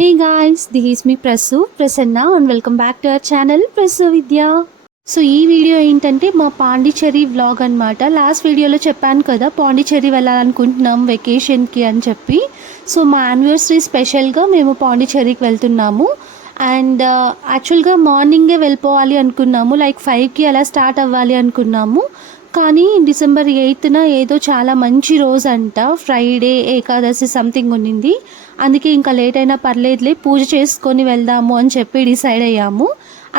Hey guys, this is me Prasanna and welcome back to our channel Prasu Vidya. So ఈ video ఏంటంటే మా Pondicherry vlog అనమాట. Last వీడియోలో చెప్పాను కదా పాండిచ్చేరి వెళ్ళాలనుకుంటున్నాం వెకేషన్కి అని చెప్పి. సో మా యానివర్సరీ స్పెషల్గా మేము పాండిచ్చేరికి వెళ్తున్నాము. అండ్ యాక్చువల్గా మార్నింగే వెళ్ళిపోవాలి అనుకున్నాము, లైక్ 5కి అలా స్టార్ట్ అవ్వాలి అనుకున్నాము. కానీ డిసెంబర్ 8న ఏదో చాలా మంచి రోజు అంట, ఫ్రైడే ఏకాదశి సంథింగ్ ఉన్నింది. అందుకే ఇంకా లేట్ అయినా పర్లేదులే, పూజ చేసుకొని వెళ్దాము అని చెప్పి డిసైడ్ అయ్యాము.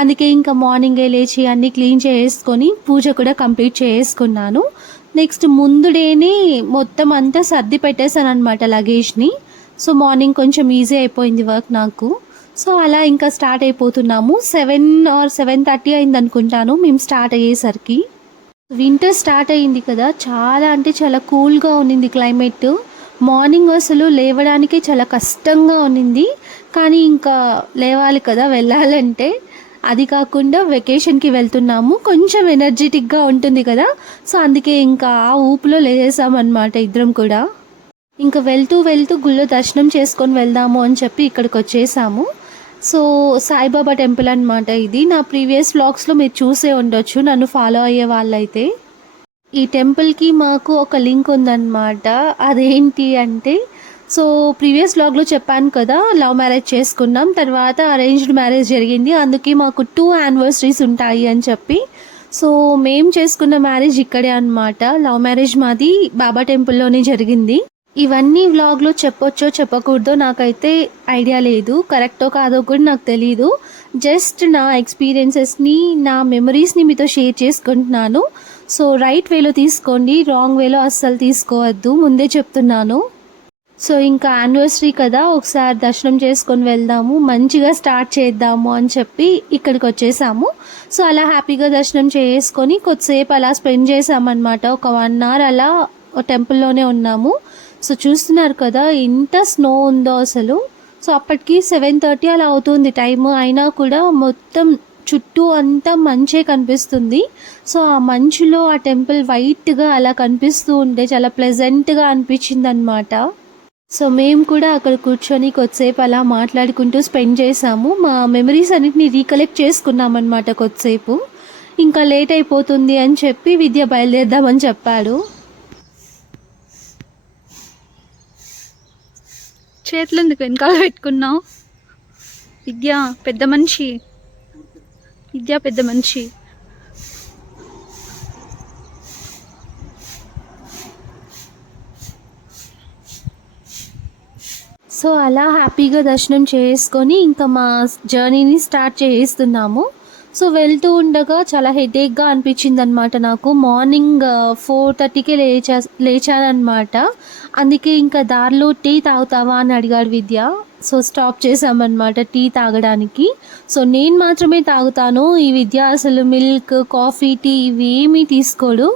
అందుకే ఇంకా మార్నింగే లేచి అన్నీ క్లీన్ చేసుకొని పూజ కూడా కంప్లీట్ చేసుకున్నాను. నెక్స్ట్ ముందు డేనే మొత్తం అంతా సర్ది పెట్టేశాను అనమాట లగేజ్ని. సో మార్నింగ్ కొంచెం ఈజీ అయిపోయింది వర్క్ నాకు. సో అలా ఇంకా స్టార్ట్ అయిపోతున్నాము. 7 or 7:30 అయింది అనుకుంటాను మేము స్టార్ట్ అయ్యేసరికి. వింటర్ స్టార్ట్ అయ్యింది కదా, చాలా అంటే చాలా కూల్గా ఉన్నింది క్లైమేట్. మార్నింగ్ అసలు లేవడానికి చాలా కష్టంగా ఉన్నింది, కానీ ఇంకా లేవాలి కదా వెళ్ళాలంటే. అది కాకుండా వెకేషన్కి వెళ్తున్నాము, కొంచెం ఎనర్జెటిక్గా ఉంటుంది కదా, సో అందుకే ఇంకా ఆ ఊపులో లేసామన్నమాట ఇద్దరం కూడా. ఇంకా వెళ్తూ వెళ్తూ గుళ్ళో దర్శనం చేసుకొని వెళ్దాము అని చెప్పి ఇక్కడికి వచ్చేసాము. సో సాయిబాబా టెంపుల్ అనమాట ఇది. నా ప్రీవియస్ వ్లాగ్స్లో మీరు చూసే ఉండొచ్చు నన్ను ఫాలో అయ్యే వాళ్ళైతే. ఈ టెంపుల్కి మాకు ఒక లింక్ ఉందన్నమాట. అదేంటి అంటే, సో ప్రీవియస్ వ్లాగ్లో చెప్పాను కదా లవ్ మ్యారేజ్ చేసుకున్నాం, తర్వాత అరేంజ్డ్ మ్యారేజ్ జరిగింది. అందుకే మాకు 2 యానివర్సరీస్ ఉంటాయి అని చెప్పి. సో మేము చేసుకున్న మ్యారేజ్ ఇక్కడే అనమాట. లవ్ మ్యారేజ్ మాది బాబా టెంపుల్లోనే జరిగింది. ఇవన్నీ వ్లాగ్లో చెప్పొచ్చో చెప్పకూడదో నాకైతే ఐడియా లేదు, కరెక్టో కాదో కూడా నాకు తెలీదు. జస్ట్ నా ఎక్స్పీరియన్సెస్ని, నా మెమరీస్ని మీతో షేర్ చేసుకుంటున్నాను. సో రైట్ వేలో తీసుకోండి, రాంగ్ వేలో అస్సలు తీసుకోవద్దు, ముందే చెప్తున్నాను. సో ఇంకా యానివర్సరీ కదా, ఒకసారి దర్శనం చేసుకొని వెళ్దాము, మంచిగా స్టార్ట్ చేద్దాము అని చెప్పి ఇక్కడికి వచ్చేసాము. సో అలా హ్యాపీగా దర్శనం చేసుకొని కొద్దిసేపు అలా స్పెండ్ చేసామన్నమాట. ఒక 1 hour అలా టెంపుల్లోనే ఉన్నాము. సో చూస్తున్నారు కదా ఎంత స్నో ఉందో అసలు. సో అప్పటికి 7:30 అలా అవుతుంది టైము, అయినా కూడా మొత్తం చుట్టూ అంతా మంచే కనిపిస్తుంది. సో ఆ మంచులో ఆ టెంపుల్ వైట్గా అలా కనిపిస్తూ ఉంటే చాలా ప్లెజెంట్గా అనిపించింది అనమాట. సో మేము కూడా అక్కడ కూర్చొని కొద్దిసేపు అలా మాట్లాడుకుంటూ స్పెండ్ చేసాము. మా మెమరీస్ అన్నిటిని రీకలెక్ట్ చేసుకున్నాం అనమాట కొద్దిసేపు. ఇంకా లేట్ అయిపోతుంది అని చెప్పి విద్య బయలుదేరదామని చెప్పాడు. చేతులు ఎందుకు వెనకాల పెట్టుకున్నావు? విద్య పెద్ద మనిషి, విద్య పెద్ద మనిషి. సో అలా హ్యాపీగా దర్శనం చేసుకొని ఇంకా మా జర్నీని స్టార్ట్ చేస్తున్నాము. సో వెళ్తూ ఉండగా చాలా హెడేక్గా అనిపించింది అనమాట నాకు. మార్నింగ్ 4:30కే లేచానమాట. అందుకే ఇంకా దారిలో టీ తాగుతావా అని అడిగాడు విద్య. సో స్టాప్ చేసామన్నమాట టీ తాగడానికి. సో నేను మాత్రమే తాగుతాను, ఈ విద్య అసలు మిల్క్, కాఫీ, టీ ఇవేమీ తీసుకోడు.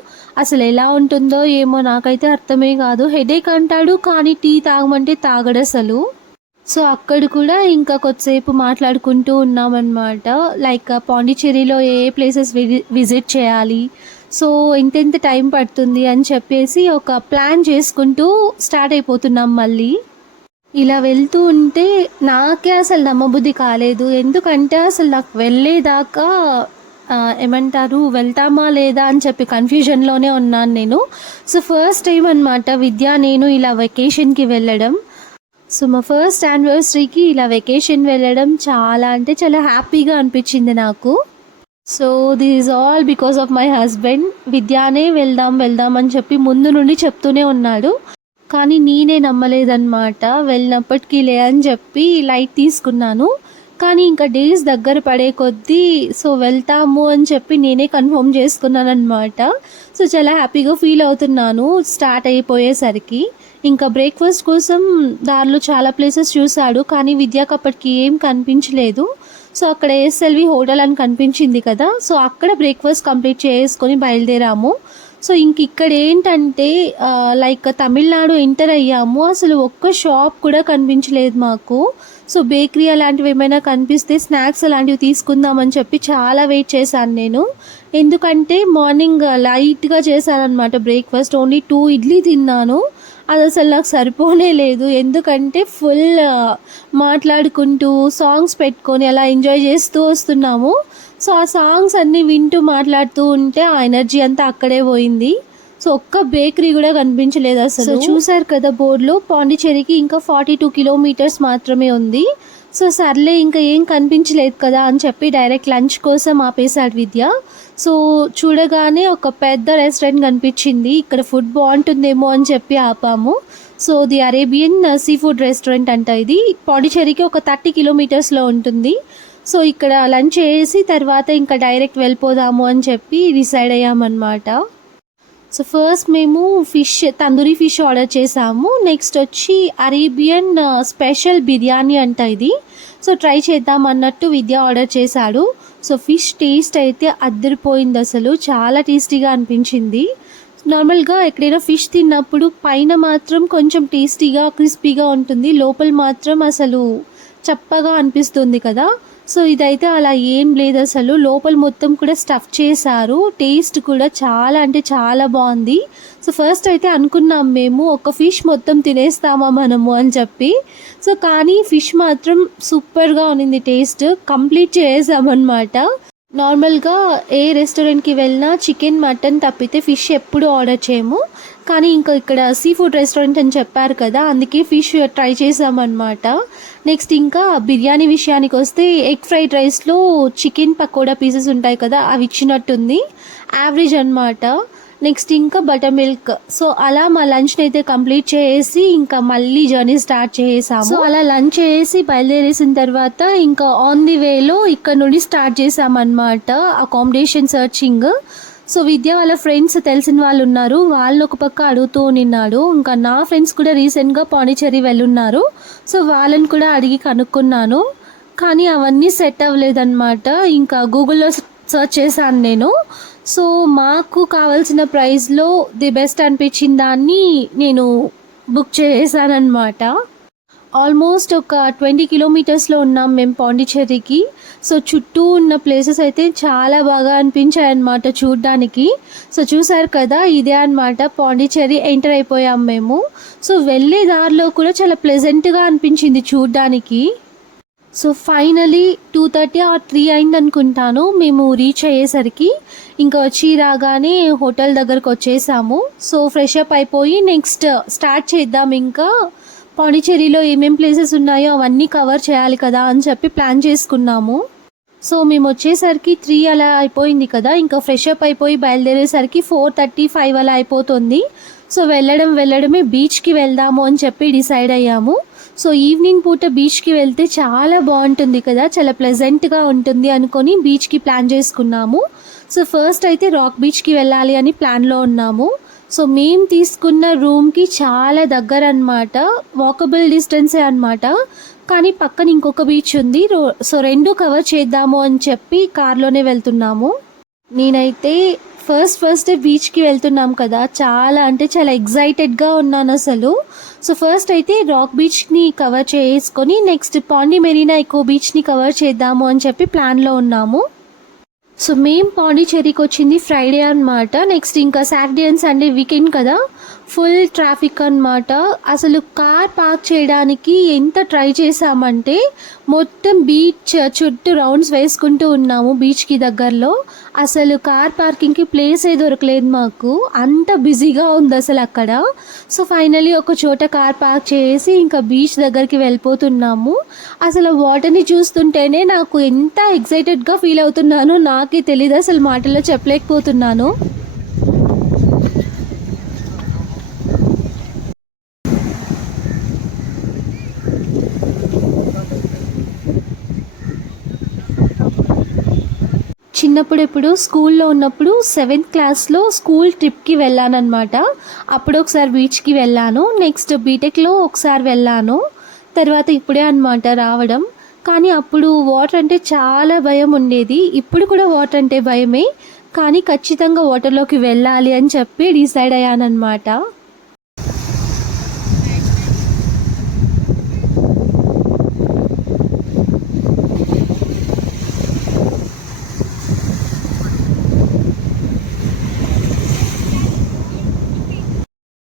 అసలు ఎలా ఉంటుందో ఏమో నాకైతే అర్థమే కాదు. హెడేక్ అంటాడు కానీ టీ తాగమంటే తాగడు అసలు. సో అక్కడ కూడా ఇంకా కొద్దిసేపు మాట్లాడుకుంటూ ఉన్నామన్నమాట. లైక్ పాండిచ్చేరిలో ఏ ప్లేసెస్ విజిట్ చేయాలి, సో ఇంతెంత టైం పడుతుంది అని చెప్పేసి ఒక ప్లాన్ చేసుకుంటూ స్టార్ట్ అయిపోతున్నాం మళ్ళీ. ఇలా వెళ్తూ ఉంటే నాకే అసలు నమ్మబుద్ధి కాలేదు, ఎందుకంటే అసలు నాకు వెళ్ళేదాకా ఏమంటారు వెళ్తామా లేదా అని చెప్పి కన్ఫ్యూజన్లోనే ఉన్నాను నేను. సో ఫస్ట్ టైం అనమాట విద్య నేను ఇలా వెకేషన్కి వెళ్ళడం. సో మా ఫస్ట్ యానివర్సరీకి ఇలా వెకేషన్ వెళ్ళడం చాలా అంటే చాలా హ్యాపీగా అనిపించింది నాకు. So this is all because of my husband. విద్యానే వెళ్దాం వెళ్దాం అని చెప్పి ముందు నుండి చెప్తూనే ఉన్నాడు, కానీ నేనే నమ్మలేదన్నమాట. వెళ్ళినప్పటికీ లే అని చెప్పి లైట్ తీసుకున్నాను. కానీ ఇంకా డేస్ దగ్గర పడే కొద్దీ సో వెళ్తాము అని చెప్పి నేనే కన్ఫర్మ్ చేసుకున్నాను అనమాట. సో చాలా హ్యాపీగా ఫీల్ అవుతున్నాను స్టార్ట్ అయిపోయేసరికి. ఇంకా బ్రేక్ఫాస్ట్ కోసం దారిలో చాలా ప్లేసెస్ చూశాడు, కానీ విద్యకు అప్పటికి ఏం కనిపించలేదు. సో అక్కడ ఎస్ఎల్వి హోటల్ అని కనిపించింది కదా, సో అక్కడ బ్రేక్ఫాస్ట్ కంప్లీట్ చేసుకొని బయలుదేరాము. సో ఇక్కడ ఏంటంటే లైక్ తమిళనాడు ఎంటర్ అయ్యాము, అసలు ఒక్క షాప్ కూడా కనిపించలేదు మాకు. సో బేకరీ అలాంటివి ఏమైనా కనిపిస్తే స్నాక్స్ అలాంటివి తీసుకుందామని చెప్పి చాలా వెయిట్ చేశాను నేను. ఎందుకంటే మార్నింగ్ లైట్గా చేశానమాట బ్రేక్ఫాస్ట్, ఓన్లీ 2 ఇడ్లీ తిన్నాను. అది అసలు నాకు సరిపోనే లేదు. ఎందుకంటే ఫుల్ మాట్లాడుకుంటూ సాంగ్స్ పెట్టుకొని అలా ఎంజాయ్ చేస్తూ వస్తున్నాము. సో ఆ సాంగ్స్ అన్నీ వింటూ మాట్లాడుతూ ఉంటే ఆ ఎనర్జీ అంతా అక్కడే పోయింది. సో ఒక్క బేకరీ కూడా కనిపించలేదు అసలు. సో చూసారు కదా బోర్డులో పాండిచ్చేరికి ఇంకా 42 కిలోమీటర్స్ మాత్రమే ఉంది. సో సర్లే ఇంకా ఏం కనిపించలేదు కదా అని చెప్పి డైరెక్ట్ లంచ్ కోసం ఆపేశాడు విద్య. సో చూడగానే ఒక పెద్ద రెస్టారెంట్ కనిపించింది. ఇక్కడ ఫుడ్ బాగుంటుందేమో అని చెప్పి ఆపాము. So the Arabian seafood restaurant అంట. ఇది పాండిచ్చేరికి ఒక 30 కిలోమీటర్స్లో ఉంటుంది. సో ఇక్కడ లంచ్ చేసి తర్వాత ఇంకా డైరెక్ట్ వెళ్ళిపోదాము అని చెప్పి డిసైడ్ అయ్యామన్నమాట. సో ఫస్ట్ మేము తందూరి ఫిష్ ఆర్డర్ చేసాము. నెక్స్ట్ వచ్చి అరేబియన్ స్పెషల్ బిర్యానీ అంట ఇది. సో ట్రై చేద్దాం అన్నట్టు విద్య ఆర్డర్ చేశాడు. సో ఫిష్ టేస్ట్ అయితే అదిరిపోయింది, అసలు చాలా టేస్టీగా అనిపించింది. నార్మల్గా ఎక్కడైనా ఫిష్ తిన్నప్పుడు పైన మాత్రం కొంచెం టేస్టీగా క్రిస్పీగా ఉంటుంది, లోపల మాత్రం అసలు చప్పగా అనిపిస్తుంది కదా. సో ఇదైతే అలా ఏం లేదు, అసలు లోపల మొత్తం కూడా స్టఫ్ చేశారు. టేస్ట్ కూడా చాలా అంటే చాలా బాగుంది. సో ఫస్ట్ అయితే అనుకున్నాం మేము ఒక ఫిష్ మొత్తం తినేస్తామా మనము అని చెప్పి. సో కానీ ఫిష్ మాత్రం సూపర్గా ఉన్నింది, టేస్ట్ కంప్లీట్ చేసామన్నమాట. నార్మల్గా ఏ రెస్టారెంట్కి వెళ్ళినా చికెన్ మటన్ తప్పితే ఫిష్ ఎప్పుడు ఆర్డర్ చేయము. కానీ ఇంకా ఇక్కడ సీ ఫుడ్ రెస్టారెంట్ అని చెప్పారు కదా, అందుకే ఫిష్ ట్రై చేసామన్నమాట. నెక్స్ట్ ఇంకా బిర్యానీ విషయానికి వస్తే ఎగ్ ఫ్రైడ్ రైస్లో చికెన్ పకోడా పీసెస్ ఉంటాయి కదా, అవి ఇచ్చినట్టుంది, యావరేజ్ అనమాట. నెక్స్ట్ ఇంకా బటర్ మిల్క్. సో అలా మా లంచ్ని అయితే కంప్లీట్ చేసి ఇంకా మళ్ళీ జర్నీ స్టార్ట్ చేసాము. సో అలా లంచ్ చేసి బయలుదేరేసిన తర్వాత ఇంకా ఆన్ ది వేలో ఇక్కడ నుండి స్టార్ట్ చేసామన్నమాట అకామిడేషన్ సర్చింగ్. సో విద్య వాళ్ళ ఫ్రెండ్స్ తెలిసిన వాళ్ళు ఉన్నారు, వాళ్ళు ఒక పక్క అడుగుతూ నిన్నాడు. ఇంకా నా ఫ్రెండ్స్ కూడా రీసెంట్గా పాండిచ్చేరి వెళ్ళున్నారు. సో వాళ్ళని కూడా అడిగి కనుక్కున్నాను, కానీ అవన్నీ సెట్ అవ్వలేదన్నమాట. ఇంకా గూగుల్లో సర్చ్ చేశాను నేను. సో మాకు కావాల్సిన ప్రైస్లో ది బెస్ట్ అనిపించిన దాన్ని నేను బుక్ చేశానన్నమాట. ఆల్మోస్ట్ ఒక 20 కిలోమీటర్స్లో ఉన్నాం మేము పాండిచ్చేరికి. సో చుట్టూ ఉన్న ప్లేసెస్ అయితే చాలా బాగా అనిపించాయి అన్నమాట చూడ్డానికి. సో చూసారు కదా, ఇదే అనమాట పాండిచ్చేరి. ఎంటర్ అయిపోయాం మేము. సో వెళ్ళే దారిలో కూడా చాలా ప్లెజెంట్గా అనిపించింది చూడ్డానికి. సో ఫైనలీ 2:30 or 3 అయింది అనుకుంటాను మేము రీచ్ అయ్యేసరికి. ఇంకా వచ్చి రాగానే హోటల్ దగ్గరకు వచ్చేసాము. సో ఫ్రెష్ అప్ అయిపోయి నెక్స్ట్ స్టార్ట్ చేద్దాం. ఇంకా పాండిచ్చేరిలో ఏమేం ప్లేసెస్ ఉన్నాయో అవన్నీ కవర్ చేయాలి కదా అని చెప్పి ప్లాన్ చేసుకున్నాము. సో మేము వచ్చేసరికి 3 అలా అయిపోయింది కదా, ఇంకా ఫ్రెష్ అప్ అయిపోయి బయలుదేరేసరికి 4:35 అలా అయిపోతుంది. సో వెళ్ళడమే బీచ్కి వెళ్దాము అని చెప్పి డిసైడ్ అయ్యాము. సో ఈవినింగ్ పూట బీచ్కి వెళ్తే చాలా బాగుంటుంది కదా, చాలా ప్లెజెంట్గా ఉంటుంది అనుకొని బీచ్కి ప్లాన్ చేసుకున్నాము. సో ఫస్ట్ అయితే రాక్ బీచ్కి వెళ్ళాలి అని ప్లాన్లో ఉన్నాము. సో మేము తీసుకున్న రూమ్కి చాలా దగ్గర అనమాట, వాకబుల్ డిస్టెన్సే అనమాట. కానీ పక్కన ఇంకొక బీచ్ ఉంది. సో రెండు కవర్ చేద్దాము అని చెప్పి కార్లోనే వెళ్తున్నాము. నేనైతే ఫస్ట్ బీచ్కి వెళ్తున్నాం కదా, చాలా అంటే చాలా ఎగ్జైటెడ్గా ఉన్నాను అసలు. సో ఫస్ట్ అయితే రాక్ బీచ్ని కవర్ చేసుకొని నెక్స్ట్ పాండి మెరీనా ఎకో బీచ్ని కవర్ చేద్దాము అని చెప్పి ప్లాన్లో ఉన్నాము. సో మేము పాండిచ్చేరికి వచ్చింది ఫ్రైడే అనమాట. నెక్స్ట్ ఇంకా సాటర్డే అండ్ సండే వీకెండ్ కదా, ఫుల్ ట్రాఫిక్ అనమాట. అసలు కార్ పార్క్ చేయడానికి ఎంత ట్రై చేసామంటే మొత్తం బీచ్ చుట్టూ రౌండ్స్ వేసుకుంటూ ఉన్నాము బీచ్కి దగ్గరలో. అసలు కార్ పార్కింగ్కి ప్లేసే దొరకలేదు మాకు, అంత బిజీగా ఉంది అసలు అక్కడ. సో ఫైనలీ ఒక చోట కార్ పార్క్ చేసి ఇంకా బీచ్ దగ్గరికి వెళ్ళిపోతున్నాము. అసలు వాటర్ని చూస్తుంటేనే నాకు ఎంత ఎక్సైటెడ్గా ఫీల్ అవుతున్నానో నాకే తెలీదు, అసలు మాటల్లో చెప్పలేకపోతున్నాను. చిన్నప్పుడు స్కూల్లో ఉన్నప్పుడు 7th క్లాస్లో స్కూల్ ట్రిప్కి వెళ్ళానమాట. అప్పుడు ఒకసారి బీచ్కి వెళ్ళాను. నెక్స్ట్ బీటెక్లో ఒకసారి వెళ్ళాను. తర్వాత ఇప్పుడే అనమాట రావడం. కానీ అప్పుడు వాటర్ అంటే చాలా భయం ఉండేది, ఇప్పుడు కూడా వాటర్ అంటే భయమే. కానీ ఖచ్చితంగా వాటర్లోకి వెళ్ళాలి అని చెప్పి డిసైడ్ అయ్యానమాట.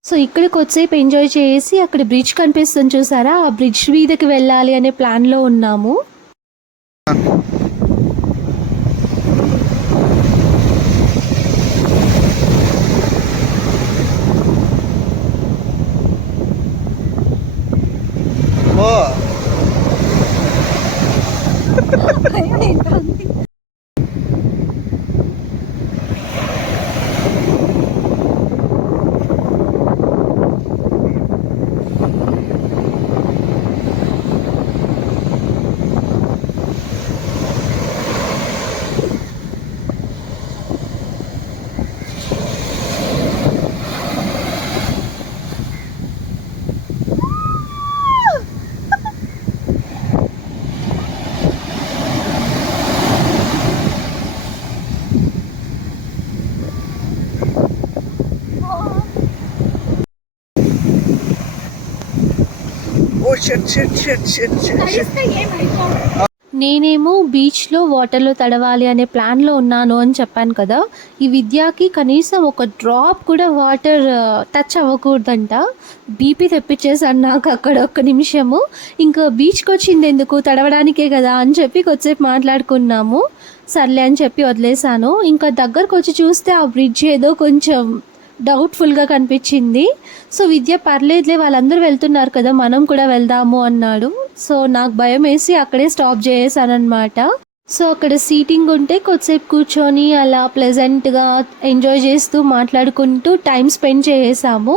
సో సో ఇక్కడ కొద్దిసేపు ఎంజాయ్ చేసి అక్కడ బ్రిడ్జ్ కనిపిస్తుంది చూసారా, ఆ బ్రిడ్జ్ మీదకి వెళ్ళాలి అనే ప్లాన్లో ఉన్నాము. నేనేమో బీచ్లో వాటర్లో తడవాలి అనే ప్లాన్లో ఉన్నాను అని చెప్పాను కదా. ఈ విద్యాకి కనీసం ఒక డ్రాప్ కూడా వాటర్ టచ్ అవ్వకూడదంట. బీపీ తెప్పించేసాను నాకు అక్కడ ఒక్క నిమిషము. ఇంకా బీచ్కి వచ్చింది ఎందుకు, తడవడానికే కదా అని చెప్పి కొద్దిసేపు మాట్లాడుకున్నాము. సర్లే అని చెప్పి వదిలేసాను. ఇంకా దగ్గరకు వచ్చి చూస్తే ఆ బ్రిడ్జ్ ఏదో కొంచెం డౌట్ఫుల్గా కనిపించింది. సో విద్య పర్లేదులే, వాళ్ళందరూ వెళ్తున్నారు కదా మనం కూడా వెళ్దాము అన్నాడు. సో నాకు భయం వేసి అక్కడే స్టాప్ చేసానమాట. సో అక్కడ సీటింగ్ ఉంటే కొద్దిసేపు కూర్చొని అలా ప్లెజెంట్గా ఎంజాయ్ చేస్తూ మాట్లాడుకుంటూ టైం స్పెండ్ చేసాము.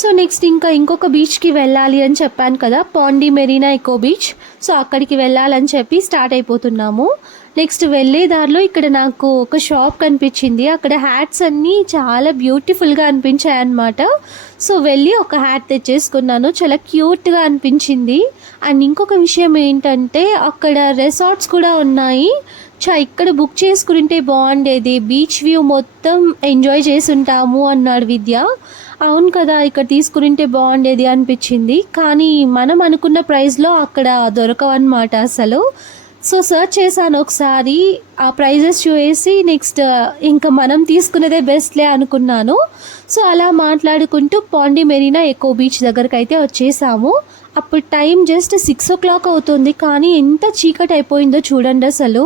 సో నెక్స్ట్ ఇంకా ఇంకొక బీచ్కి వెళ్ళాలి అని చెప్పాను కదా, పాండి మెరీనా ఎకో బీచ్. సో అక్కడికి వెళ్ళాలని చెప్పి స్టార్ట్ అయిపోతున్నాము. నెక్స్ట్ వెళ్ళే దారిలో ఇక్కడ నాకు ఒక షాప్ కనిపించింది. అక్కడ హ్యాట్స్ అన్నీ చాలా బ్యూటిఫుల్గా అనిపించాయి అన్నమాట. సో వెళ్ళి ఒక హ్యాట్ తెచ్చేసుకున్నాను, చాలా క్యూట్గా అనిపించింది. అండ్ ఇంకొక విషయం ఏంటంటే అక్కడ రిసార్ట్స్ కూడా ఉన్నాయి. ఇక్కడ బుక్ చేసుకుంటే బాగుండేది, బీచ్ వ్యూ మొత్తం ఎంజాయ్ చేసి ఉంటాము అన్నాడు విద్య. అవును కదా, ఇక్కడ తీసుకుంటే బాగుండేది అనిపించింది. కానీ మనం అనుకున్న ప్రైస్లో అక్కడ దొరకవన్నమాట అసలు. సో సర్చ్ చేశాను ఒకసారి, ఆ ప్రైజెస్ చూసి నెక్స్ట్ ఇంకా మనం తీసుకునేదే బెస్ట్లే అనుకున్నాను. సో అలా మాట్లాడుకుంటూ పాండి మెరీనా ఎకో బీచ్ దగ్గరికి అయితే వచ్చేసాము. అప్పుడు టైం జస్ట్ 6 o'clock అవుతుంది, కానీ ఎంత చీకటి అయిపోయిందో చూడండి అసలు.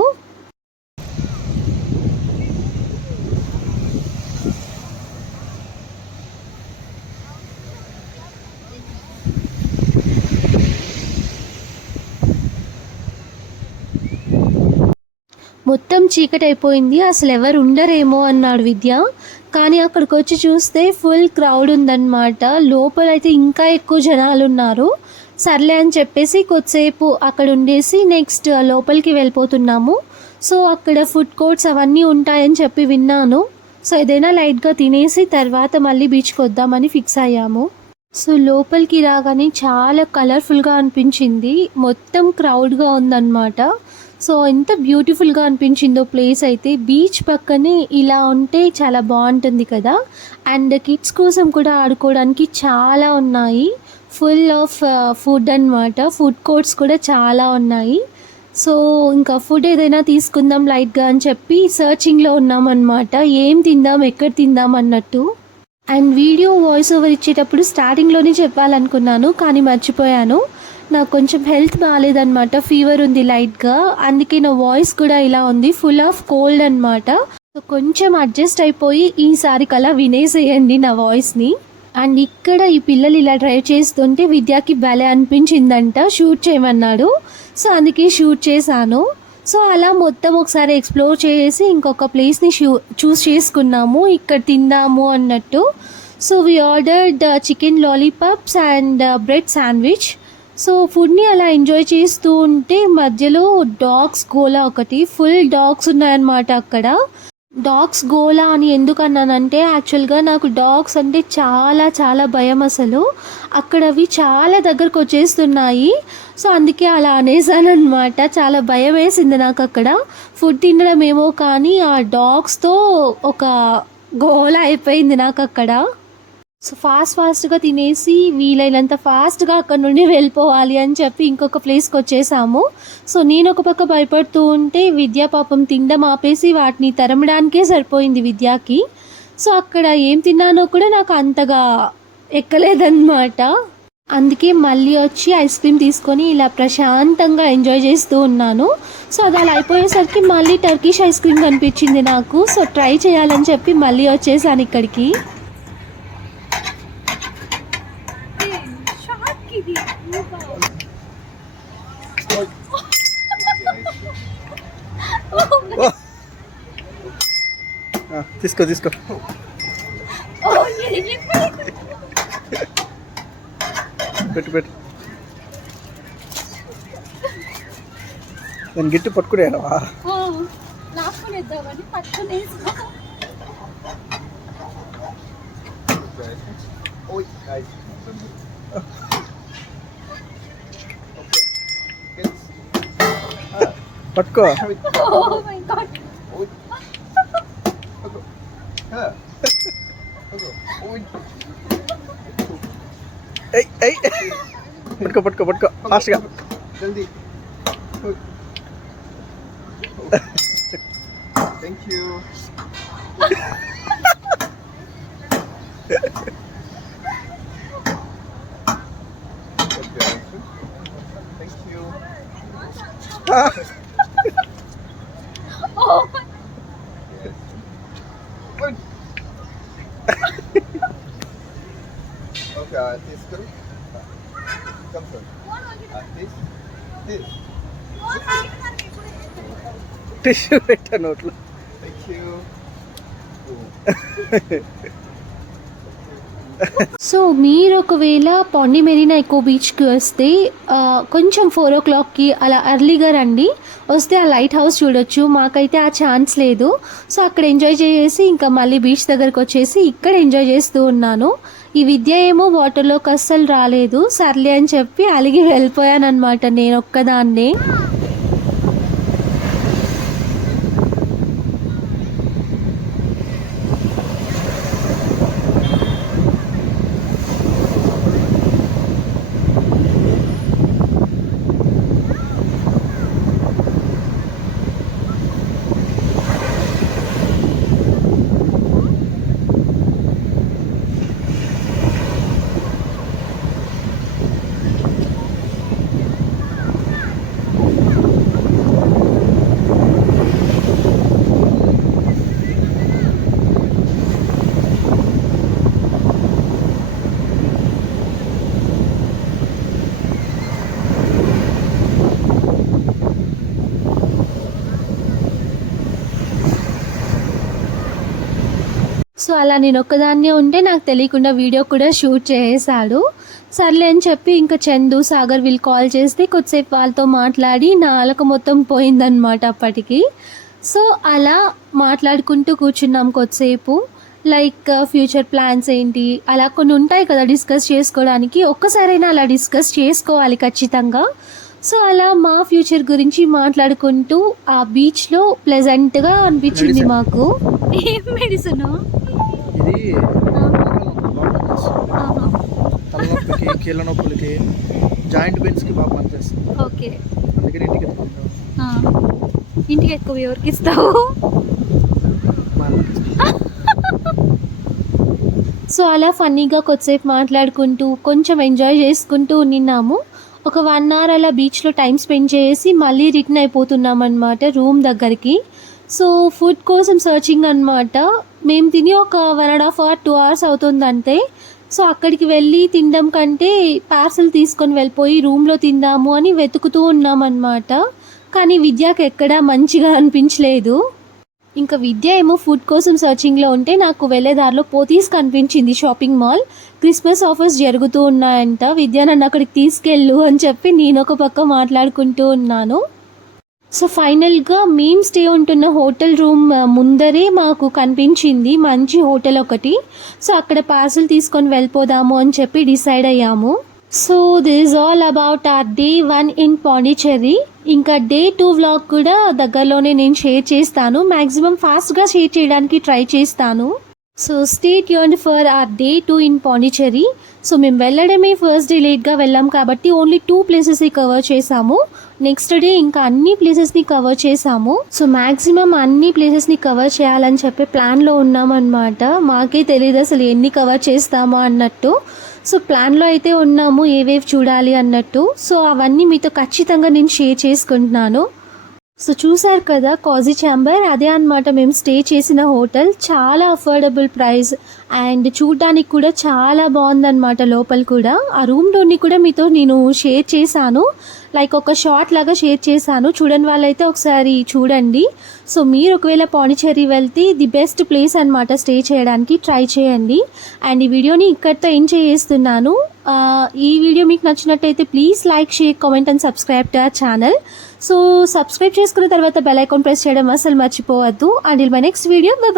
మొత్తం చీకటి అయిపోయింది, అసలు ఎవరు ఉండరేమో అన్నాడు విద్య. కానీ అక్కడికి వచ్చి చూస్తే ఫుల్ క్రౌడ్ ఉందన్నమాట. లోపలైతే ఇంకా ఎక్కువ జనాలు ఉన్నారు. సర్లే అని చెప్పేసి కొద్దిసేపు అక్కడ ఉండేసి నెక్స్ట్ లోపలికి వెళ్ళిపోతున్నాము. సో అక్కడ ఫుడ్ కోర్ట్స్ అవన్నీ ఉంటాయని చెప్పి విన్నాను. సో ఏదైనా లైట్గా తినేసి తర్వాత మళ్ళీ బీచ్కి వద్దామని ఫిక్స్ అయ్యాము. సో లోపలికి రాగానే చాలా కలర్ఫుల్గా అనిపించింది, మొత్తం క్రౌడ్గా ఉందన్నమాట. సో ఎంత బ్యూటిఫుల్గా అనిపించిందో ప్లేస్ అయితే. బీచ్ పక్కనే ఇలా ఉంటే చాలా బాగుంటుంది కదా. అండ్ కిడ్స్ కోసం కూడా ఆడుకోవడానికి చాలా ఉన్నాయి, ఫుల్ ఆఫ్ ఫుడ్ అన్నమాట. ఫుడ్ కోర్ట్స్ కూడా చాలా ఉన్నాయి. సో ఇంకా ఫుడ్ ఏదైనా తీసుకుందాం లైట్గా అని చెప్పి సర్చింగ్లో ఉన్నామన్నమాట, ఏం తిందాం ఎక్కడ తిందాం అన్నట్టు. అండ్ వీడియో వాయిస్ ఓవర్ ఇచ్చేటప్పుడు స్టార్టింగ్లోనే చెప్పాలనుకున్నాను కానీ మర్చిపోయాను. నాకు కొంచెం హెల్త్ బాగాలేదన్నమాట, ఫీవర్ ఉంది లైట్గా, అందుకే నా వాయిస్ కూడా ఇలా ఉంది, ఫుల్ ఆఫ్ కోల్డ్ అనమాట. సో కొంచెం అడ్జస్ట్ అయిపోయి ఈసారి కలా వినేసేయండి నా వాయిస్ని. అండ్ ఇక్కడ ఈ పిల్లలు ఇలా డ్రైవ్ చేస్తుంటే విద్యాకి భలే అనిపించిందంట, షూట్ చేయమన్నాడు. సో అందుకే షూట్ చేశాను. సో అలా మొత్తం ఒకసారి ఎక్స్ప్లోర్ చేసి ఇంకొక ప్లేస్ని చూస్ చేసుకున్నాము ఇక్కడ తిందాము అన్నట్టు. So we ordered chicken lollipops and bread sandwich. So ఫుడ్ని అలా ఎంజాయ్ చేస్తూ ఉంటే మధ్యలో డాగ్స్ గోలా, ఒకటి ఫుల్ డాగ్స్ ఉన్నాయన్నమాట అక్కడ. డాగ్స్ గోలా అని ఎందుకన్నానంటే యాక్చువల్గా నాకు డాగ్స్ అంటే చాలా చాలా భయం అసలు. అక్కడ అవి చాలా దగ్గరకు వచ్చేస్తున్నాయి. సో అందుకే అలా అనేసాను అనమాట, చాలా భయం వేసింది నాకు అక్కడ. ఫుడ్ తినడం ఏమో కానీ ఆ డాగ్స్తో ఒక గోలా అయిపోయింది నాకు అక్కడ. సో ఫాస్ట్గా తినేసి వీలైనంత ఫాస్ట్గా అక్కడ నుండి వెళ్ళిపోవాలి అని చెప్పి ఇంకొక ప్లేస్కి వచ్చేసాము. సో నేను ఒక పక్క భయపడుతూ ఉంటే విద్యా పాపం తినడం ఆపేసి వాటిని తరమడానికే సరిపోయింది విద్యాకి. సో అక్కడ ఏం తిన్నానో కూడా నాకు అంతగా ఎక్కలేదన్నమాట. అందుకే మళ్ళీ వచ్చి ఐస్ క్రీమ్ తీసుకొని ఇలా ప్రశాంతంగా ఎంజాయ్ చేస్తూ ఉన్నాను. సో అది అలా అయిపోయేసరికి మళ్ళీ టర్కిష్ ఐస్ క్రీమ్ కనిపించింది నాకు. సో ట్రై చేయాలని చెప్పి మళ్ళీ వచ్చేసాను ఇక్కడికి. తీసుకో తీసుకో. పెట్టు పెట్టు. నేను గిట్టి పట్టుకునేవా? పట్టుకో. పట్టుకో పట్టుకో పట్టుకో ఫాస్ట్గా. Thank you. Thank you. Oh. Okay, this girl. Come sir. This. Tissue పెట్టా నోట్లో. Thank you. సో మీరు ఒకవేళ పాండి మెరీనా ఎకో బీచ్కి వస్తే కొంచెం 4 o'clockకి అలా ఎర్లీగా రండి. వస్తే ఆ లైట్ హౌస్ చూడొచ్చు. మాకైతే ఆ ఛాన్స్ లేదు. సో అక్కడ ఎంజాయ్ చేసి ఇంకా మళ్ళీ బీచ్ దగ్గరకు వచ్చేసి ఇక్కడ ఎంజాయ్ చేస్తూ ఉన్నాను. ఈ విద్య ఏమో వాటర్లోకి అస్సలు రాలేదు. సర్లే అని చెప్పి అలిగి వెళ్ళిపోయాను అనమాట నేను ఒక్కదాన్నే. సో అలా నేను ఒక్కదాన్నే ఉంటే నాకు తెలియకుండా వీడియో కూడా షూట్ చేసేసాడు. సర్లే అని చెప్పి ఇంకా చందు సాగర్ వీళ్ళు కాల్ చేస్తే కొద్దిసేపు వాళ్ళతో మాట్లాడి నా అలక మొత్తం పోయిందనమాట అప్పటికి. సో అలా మాట్లాడుకుంటూ కూర్చున్నాం కొద్దిసేపు. లైక్ ఫ్యూచర్ ప్లాన్స్ ఏంటి అలా కొన్ని ఉంటాయి కదా డిస్కస్ చేసుకోవడానికి. ఒక్కసారైనా అలా డిస్కస్ చేసుకోవాలి ఖచ్చితంగా. సో అలా మా ఫ్యూచర్ గురించి మాట్లాడుకుంటూ ఆ బీచ్లో ప్లెజెంట్గా అనిపించింది మాకు. ఏం మెడిసిన్ ఇది తలనొప్పికి, కీళ్ళ నొప్పులకి, జాయింట్ పెయిన్స్కి బాగా పనిచేస్తుంది. ఓకే, అందుకని ఇంటికి ఎత్తుకుంటాం. ఇంటికి ఎక్కువ ఎవరికి ఇస్తావు? సో అలా ఫన్నీగా కొద్దిసేపు మాట్లాడుకుంటూ కొంచెం ఎంజాయ్ చేసుకుంటూ నిన్నాము. ఒక 1 hour అలా బీచ్లో టైం స్పెండ్ చేసి మళ్ళీ రిటర్న్ అయిపోతున్నాం అనమాట రూమ్ దగ్గరికి. సో ఫుడ్ కోసం సర్చింగ్ అనమాట. మేము తిని ఒక 1.5 hour 2 hours అవుతుందంటే. సో అక్కడికి వెళ్ళి తినడం కంటే పార్సల్ తీసుకొని వెళ్ళిపోయి రూమ్లో తిందాము అని వెతుకుతూ ఉన్నామన్నమాట. కానీ విద్యకి ఎక్కడా మంచిగా అనిపించలేదు. ఇంకా విద్య ఏమో ఫుడ్ కోసం సర్చింగ్లో ఉంటే నాకు వెళ్ళేదారిలో పోతీస్ కనిపించింది షాపింగ్ మాల్. క్రిస్మస్ ఆఫర్స్ జరుగుతూ ఉన్నాయంట. విద్య నన్ను అక్కడికి తీసుకెళ్ళు అని చెప్పి నేను ఒక పక్క మాట్లాడుకుంటూ ఉన్నాను. సో ఫైనల్గా మేము స్టే ఉంటున్న హోటల్ రూమ్ ముందరే మాకు కనిపించింది మంచి హోటల్ ఒకటి. సో అక్కడ పార్సల్ తీసుకొని వెళ్ళిపోదాము అని చెప్పి డిసైడ్ అయ్యాము. So this is all about our day 1 in Pondicherry. ఇంకా డే 2 వ్లాగ్ కూడా దగ్గరలోనే నేను షేర్ చేస్తాను. మ్యాక్సిమం ఫాస్ట్గా షేర్ చేయడానికి ట్రై చేస్తాను. So stay tuned for our day 2 in Pondicherry. So మేము వెళ్ళడమే ఫస్ట్ డే లేట్గా వెళ్ళాం కాబట్టి ఓన్లీ 2 ప్లేసెస్ని కవర్ చేసాము. నెక్స్ట్ డే ఇంకా అన్ని ప్లేసెస్ని కవర్ చేసాము. సో మ్యాక్సిమం అన్ని ప్లేసెస్ని కవర్ చేయాలని చెప్పి ప్లాన్లో ఉన్నామన్నమాట. మాకే తెలియదు అసలు ఎన్ని కవర్ చేస్తామో అన్నట్టు. సో ప్లాన్లో అయితే ఉన్నాము ఏవేవి చూడాలి అన్నట్టు. సో అవన్నీ మీతో ఖచ్చితంగా నేను షేర్ చేసుకుంటున్నాను. సో చూసారు కదా కాజీ ఛాంబర్, అదే అన్నమాట మేము స్టే చేసిన హోటల్. చాలా అఫోర్డబుల్ ప్రైస్ అండ్ చూడడానికి కూడా చాలా బాగుందన్నమాట. లోపల కూడా ఆ రూమ్లోని కూడా మీతో నేను షేర్ చేశాను, లైక్ ఒక షార్ట్ లాగా షేర్ చేశాను. చూడని వాళ్ళైతే ఒకసారి చూడండి. సో మీరు ఒకవేళ పాండిచ్చేరి వెళ్తే ది బెస్ట్ ప్లేస్ అన్నమాట స్టే చేయడానికి, ట్రై చేయండి. అండ్ ఈ వీడియోని ఇక్కడితో ఎంజాయ్ చేస్తున్నాను. ఈ వీడియో మీకు నచ్చినట్టయితే please like, share, comment and subscribe to our channel. So subscribe చేసుకున్న తర్వాత బెల్ ఐకాన్ ప్రెస్ చేయడం అసలు మర్చిపోవద్దు. Until my next video, bye.